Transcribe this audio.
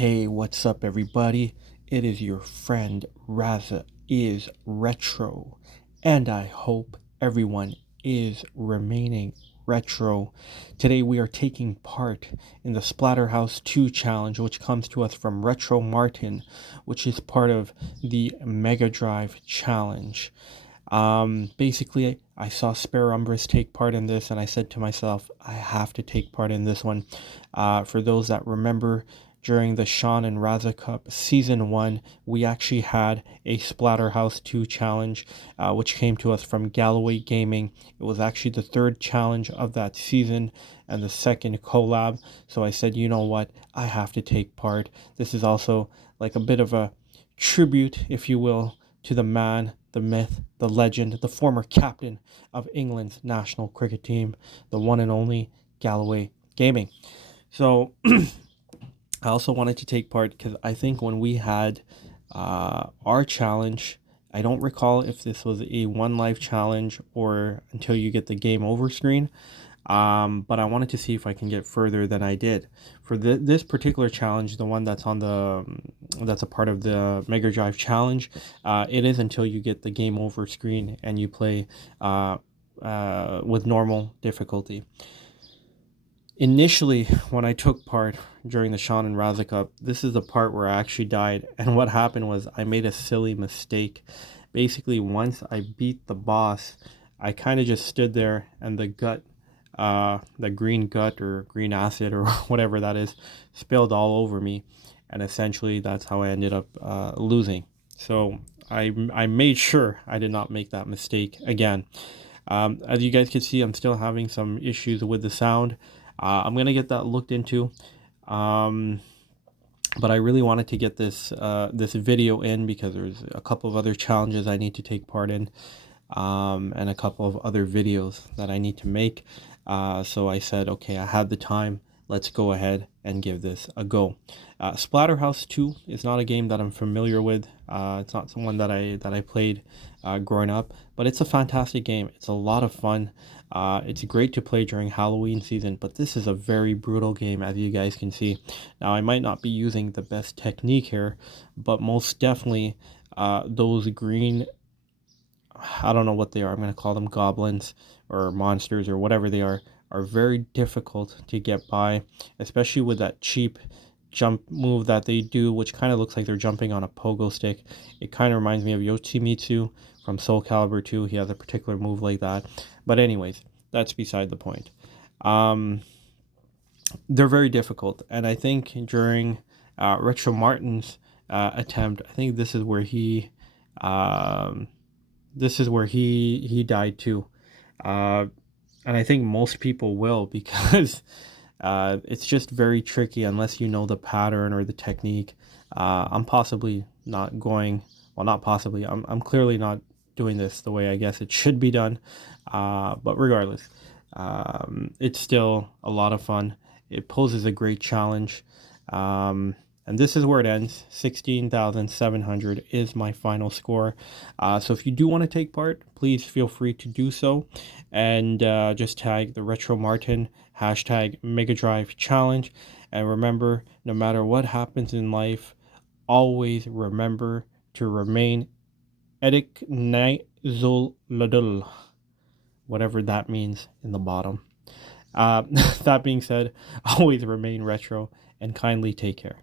Hey, what's up, everybody? It is your friend Raza is Retro, and I hope everyone is remaining retro. Today, we are taking part in the Splatterhouse 2 challenge, which comes to us from Retro Martin, which is part of the Mega Drive challenge. Basically, I saw Spare Umbris take part in this, and I said to myself, I have to take part in this one. For those that remember, during the Sean and Raza Cup Season 1, we actually had a Splatterhouse 2 challenge, which came to us from Galloway Gaming. It was actually the third challenge of that season and the second collab. So I said, you know what, I have to take part. This is also like a bit of a tribute, if you will, to the man, the myth, the legend, the former captain of England's national cricket team, the one and only Galloway Gaming. So I also wanted to take part because I think when we had our challenge, I don't recall if this was a one life challenge or until you get the game over screen. But I wanted to see if I can get further than I did. For this particular challenge, the one that's on the that's a part of the Mega Drive challenge, it is until you get the game over screen and you play with normal difficulty. Initially, when I took part during the Sean and Raza Cup, this is the part where I actually died. And what happened was I made a silly mistake. Basically, once I beat the boss, I kind of just stood there and the green gut or green acid or whatever that is, spilled all over me. And essentially, that's how I ended up losing. So I made sure I did not make that mistake again. As you guys can see, I'm still having some issues with the sound. I'm going to get that looked into. But I really wanted to get this video in because there's a couple of other challenges I need to take part in, and a couple of other videos that I need to make. So I said, okay, I had the time. Let's go ahead and give this a go. Splatterhouse 2 is not a game that I'm familiar with. It's not someone that I played growing up, but it's a fantastic game. It's a lot of fun. It's great to play during Halloween season, but this is a very brutal game, as you guys can see. Now, I might not be using the best technique here, but most definitely those green, I don't know what they are. I'm going to call them goblins or monsters or whatever they are very difficult to get by, especially with that cheap jump move that they do, which kind of looks like they're jumping on a pogo stick. It kind of reminds me of Yoshimitsu from Soul Calibur 2. He has a particular move like that. But anyways, that's beside the point. They're very difficult, and I think during Retro Martin's attempt, I think this is where he died too. And I think most people will because it's just very tricky unless you know the pattern or the technique. I'm possibly not going, well, not possibly, I'm clearly not doing this the way I guess it should be done. But regardless, it's still a lot of fun. It poses a great challenge. And this is where it ends. 16,700 is my final score. So if you do want to take part, please feel free to do so. And just tag the Retro Martin, hashtag Mega Drive Challenge. And remember, no matter what happens in life, always remember to remain edik naizul ladul, whatever that means in the bottom. That being said, always remain retro and kindly take care.